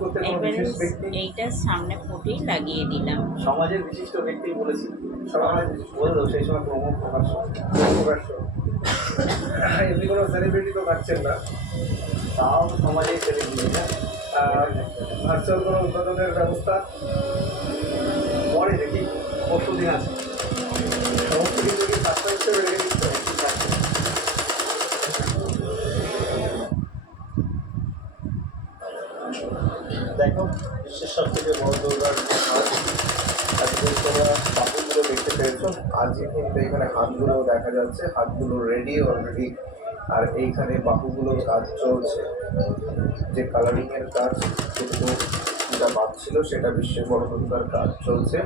করতে কোনো বিশেষ ব্যক্তি? এইটার সামনে ফুটেই লাগিয়ে দিলাম। সমাজের বিশিষ্ট ব্যক্তি বলেছি, সমাজ বললো সেই সময় প্রমুখ প্রকাশ্য প্রকাশ্য এমনি কোনো সেলিব্রিটি তো থাকছেন না, তাও সমাজের সেলিব্রিটি না। ভার্চুয়াল কোনো উদ্বোধনের ব্যবস্থা পরে দেখি, কতদিন আছে সমস্ত কিছু কি সাতটা হিসেবে রেখে দিচ্ছে। দেখো বিশ্বের সব থেকে বড় দুর্গার হাত, আজকে তোমরা বাহুগুলো দেখতে পেরেছো, আজকে কিন্তু এখানে হাতগুলো দেখা যাচ্ছে, হাতগুলো রেডি অলরেডি। আর এইখানে বাহুগুলোর কাজ চলছে, যে কালারিং এর কাজ কিন্তু যেটা বাদ সেটা বিশ্বের বড় দুর্গার কাজ চলছে।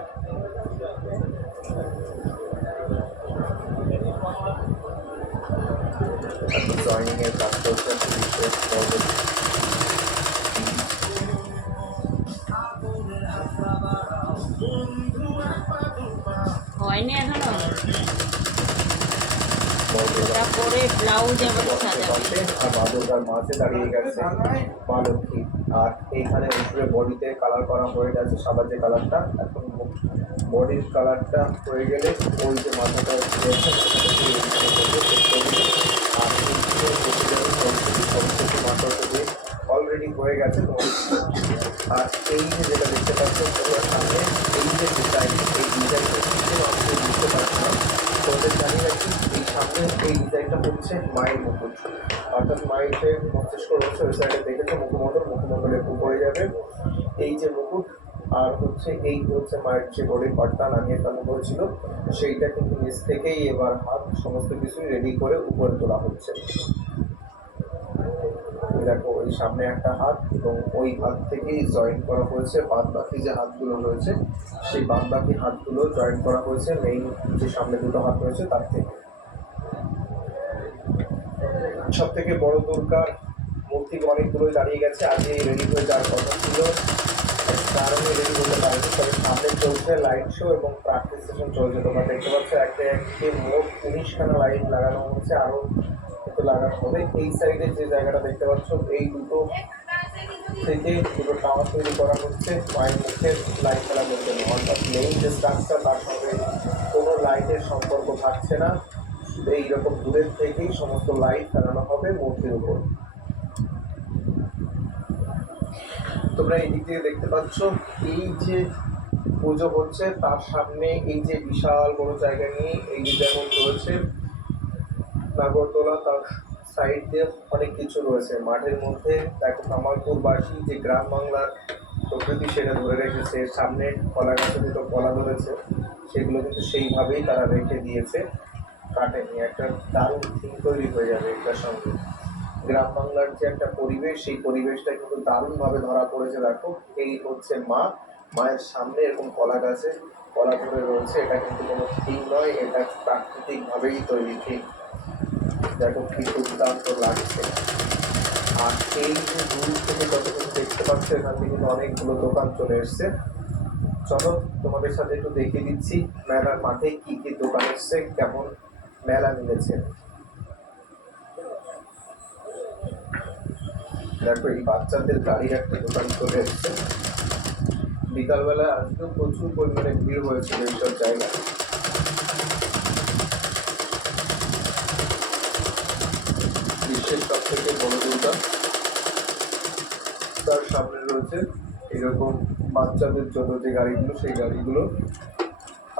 জয়নিং এর কাজ চলছে বিশ্বের বড়। হয়নি এখনো, ওটা পরে ব্লাউজ আবার সাজাবে। আর মা দুর্গার মাঝে দাঁড়িয়ে গেছে মা লক্ষ্মী। আর এইখানে উপরে বডিতে কালার করা হয়ে গেছে, সাদা যে কালারটা, এখন বডির কালারটা হয়ে গেলে ওই যে মাথাটা রয়েছে আর অলরেডি হয়ে গেছে তোমাদের। আর এই যে যেটা দেখতে পাচ্ছ তোমার সামনে, এই যে ডিজাইন, এই ডিজাইনটা আমি বুঝতে পারছি না, তোমাদের জানিয়ে রাখি এই সামনে এই ডিজাইনটা হচ্ছে মায়ের মুকুট, অর্থাৎ মায়ের যে মস্তিষ্ক রয়েছে ওই সাইডে দেখেছো মুখমণ্ডল, মুখমণ্ডলের উপরে যাবে এই যে মুকুট। আর হচ্ছে এই হচ্ছে মায়ের যে বডির পার্টটা নামিয়ে ফেলা হয়েছিল, সেইটা কিন্তু নিচ থেকেই এবার হাত সমস্ত কিছু রেডি করে উপরে তোলা হচ্ছে। দেখো ওই সামনে একটা হাত এবং ওই হাত থেকেই জয়েন করা হয়েছে বাদ বাকি যে হাতগুলো রয়েছে, সেই বাদ বাকি হাতগুলো জয়েন করা হয়েছে মেইন যে সামনে দুটো হাত রয়েছে তার থেকে। সব থেকে বড় দুর্গার মূর্তি অনেকগুলোই দাঁড়িয়ে গেছে, আগে রেডি হয়ে যাওয়ার কথা ছিল, কারণে রেডি করতে পারেনি, তবে সামনে চলছে লাইট শো এবং প্র্যাকটিস সেশন চলছে। তোমরা দেখতে পাচ্ছ একটা একটি মোট 19খানা লাইট লাগানো হচ্ছে, আরো একটু লাগানো হবে। এই সাইডে যে জায়গাটা দেখতে পাচ্ছ এই দুটো থেকে দুটো টাওয়ার তৈরি করা হচ্ছে মায়ের মুখে লাইট ফেলানোর জন্য, অর্থাৎ মেইন যে স্ট্রাকচার তার সঙ্গে কোনো লাইটের সম্পর্ক থাকছে না, এইরকম দূরের থেকেই সমস্ত লাইট ফেলানো হবে মূর্তির উপর। তোমরা এই দিক থেকে দেখতে পাচ্ছ এই যে পুজো হচ্ছে তার সামনে এই যে বিশাল বড় জায়গা নিয়ে এই যে যেমন রয়েছে নাগরদোলা, তার সাইড দিয়ে অনেক কিছু রয়েছে মাঠের মধ্যে। দেখো কামালপুরবাসী যে গ্রাম বাংলার প্রকৃতি সেটা ধরে রেখেছে, সামনে কলা গাছে দুটো কলা ধরেছে, সেগুলো কিন্তু সেইভাবেই তারা রেখে দিয়েছে, কাটেনি। একটা দারুণ থিম তৈরি হয়ে যাবে এটার সঙ্গে। গ্রাম বাংলার যে একটা পরিবেশ, সেই পরিবেশটা কিন্তু দারুণভাবে ধরা পড়েছে। দেখো এই হচ্ছে মা, মায়ের সামনে এরকম কলা গাছে কলা ধরে রয়েছে, এটা কিন্তু কোনো থিম নয়, এটা প্রাকৃতিকভাবেই তৈরি থিম। দেখো কি দুর্দান্ত লাগছে। আর এই যে দূর থেকে যতক্ষণ দেখতে পাচ্ছ এখান থেকে কিন্তু অনেকগুলো দোকান চলে এসছে। চলো তোমাদের সাথে একটু দেখিয়ে দিচ্ছি মেলার মাঠে কি কি দোকান এসছে, কেমন মেলা মিলেছে। দেখো এই বাচ্চাদের গাড়ির একটা দোকান চলে এসছে, বিকালবেলা আজকেও প্রচুর পরিমাণে ভিড় হয়েছিল এইসব জায়গায়। বিশ্বের সব থেকে বড় দুর্গা, তার সামনে রয়েছে এরকম বাচ্চাদের জন্য যে গাড়িগুলো, সেই গাড়িগুলো।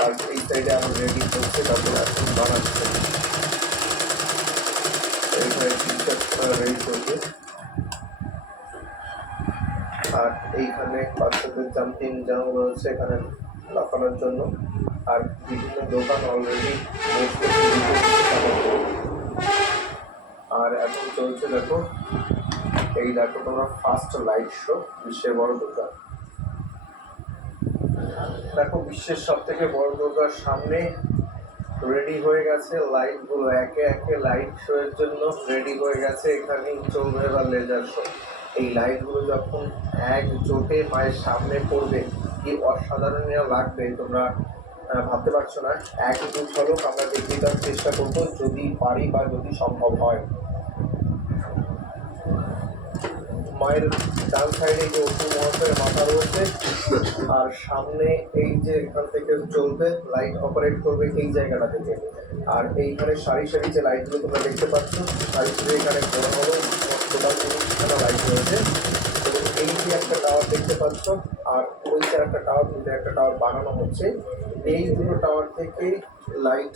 আর এই সাইডে আরো রেডি করছে, তারপর এখন বানাচ্ছে, এইখানে রেডি করবে। আর এইখানে বাচ্চাদের জাম্পিং জাম রয়েছে এখানে লাফানোর জন্য। আর বিভিন্ন দোকান অলরেডি। আর এখন চলছে দেখো এই দেখো তোমরা ফার্স্ট লাইট শো বিশ্বের বড় দুর্গা। দেখো বিশ্বের সব থেকে বড় দুর্গার সামনে রেডি হয়ে গেছে লাইটগুলো, একে একে লাইট শো এর জন্য রেডি হয়ে গেছে। এখানেই চলবে এবার লেজার শো। এই লাইটগুলো যখন এক জোটে মায়ের সামনে পড়বে কি অসাধারণ লাগবে তোমরা ভাবতে পারছো না। এক দু ঝলক আমরা দেখিয়ে দেওয়ার চেষ্টা করবো যদি পারি বা যদি সম্ভব হয়। মায়ের ডান সাইডে যে অসুর মহাশয়ের মাথা রয়েছে, আর সামনে এই যে এখান থেকে চলবে লাইট অপারেট করবে এই জায়গাটা থেকে। আর এইখানে সারি সারি যে লাইটগুলো তোমরা দেখতে পাচ্ছ, সারি সারি এখানে বড় বড় টোটাল 19খানা লাইট রয়েছে। এবং এই যে একটা টাওয়ার দেখতে পাচ্ছ, আর ওই যে একটা টাওয়ার, দুটো একটা টাওয়ার বানানো হচ্ছে। এই দুটো টাওয়ার থেকে লাইট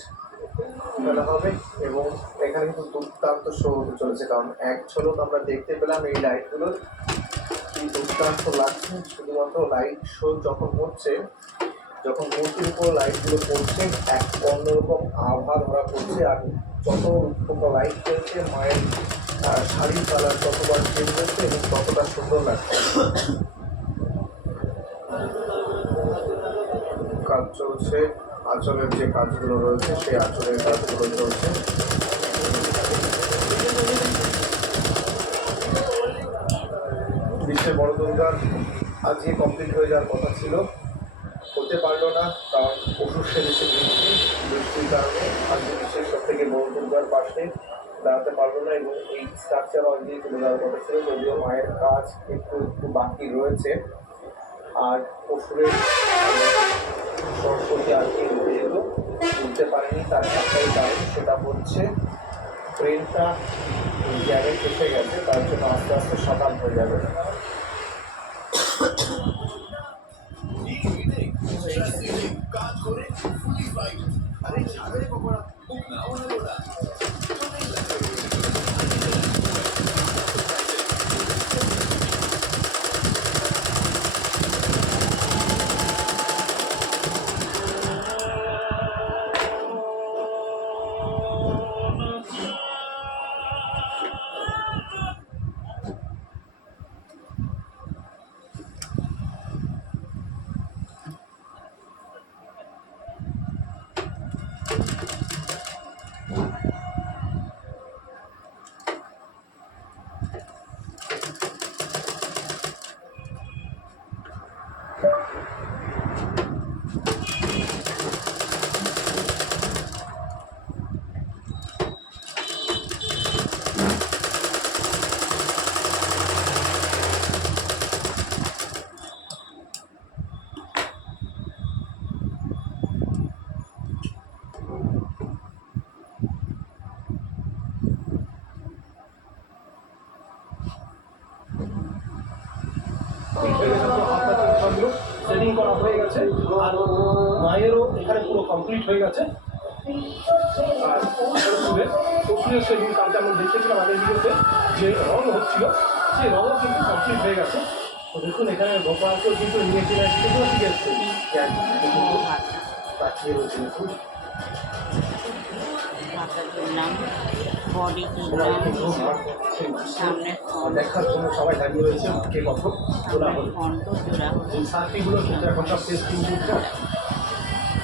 ফেলা হবে এবং এখানে কিন্তু দুর্দান্ত শো হতে চলেছে। কারণ এক ঝলক আমরা দেখতে পেলাম এই লাইটগুলোর কি দুর্দান্ত লাগছে। শুধুমাত্র লাইট শো যখন হচ্ছে, যখন মূর্তির উপর লাইটগুলো পড়ছে, এক অন্যরকম আভা ধরা পড়ছে। আর যত লাইট চলছে, মায়ের শাড়ির কালার ততবার চেঞ্জ হচ্ছে এবং ততটা সুন্দর লাগছে। কাজ চলছে, আঁচলের যে কাজগুলো রয়েছে সেই আঁচলের কাজগুলো চলছে। বিশ্বের বড় দুর্গার আজকে কমপ্লিট হয়ে যাওয়ার কথা ছিল, হতে পারলো না। কারণ অসুর সেরেছে বৃষ্টির কারণে আজকে বিশ্বের সব থেকে বড় দুর্গার পাশে দাঁড়াতে পারলো না এবং এই স্ট্রাকচার আজকে তুলে দেওয়ার কথা ছিল। যদিও মায়ের কাজ একটু একটু বাকি রয়েছে। আর অসুরের সরস্বতী আজকে উঠে যেত, উঠতে পারেনি। তার একটাই কারণ, সেটা হচ্ছে ট্রেনটা জায়গায় ফেসে গেছে, তার জন্য আস্তে আস্তে শতান হয়ে যাবে। সেটিং করা হয়ে গেছে আর মায়েরও এখানে পুরো কমপ্লিট হয়ে গেছে। আর অসুরের সেদিন কালকে আমরা দেখেছিলাম আগের ভিডিওতে যে রং হচ্ছিল, সেই রঙও কিন্তু কমপ্লিট হয়ে গেছে। তো দেখুন এখানে গোপালকেও কিন্তু নিয়ে চলে আসছে, পুরো ঠিক আছে তাকিয়ে রয়েছে। দেখুন মাথা তুললাম, বডি তুললাম, সামনে দেখার জন্য সবাই দাঁড়িয়ে রয়েছে কে কত জোড়া হলো। ফন্ট জোড়া হলো। এই সার্টিগুলো কিন্তু এখন সব টেস্টিং করছে।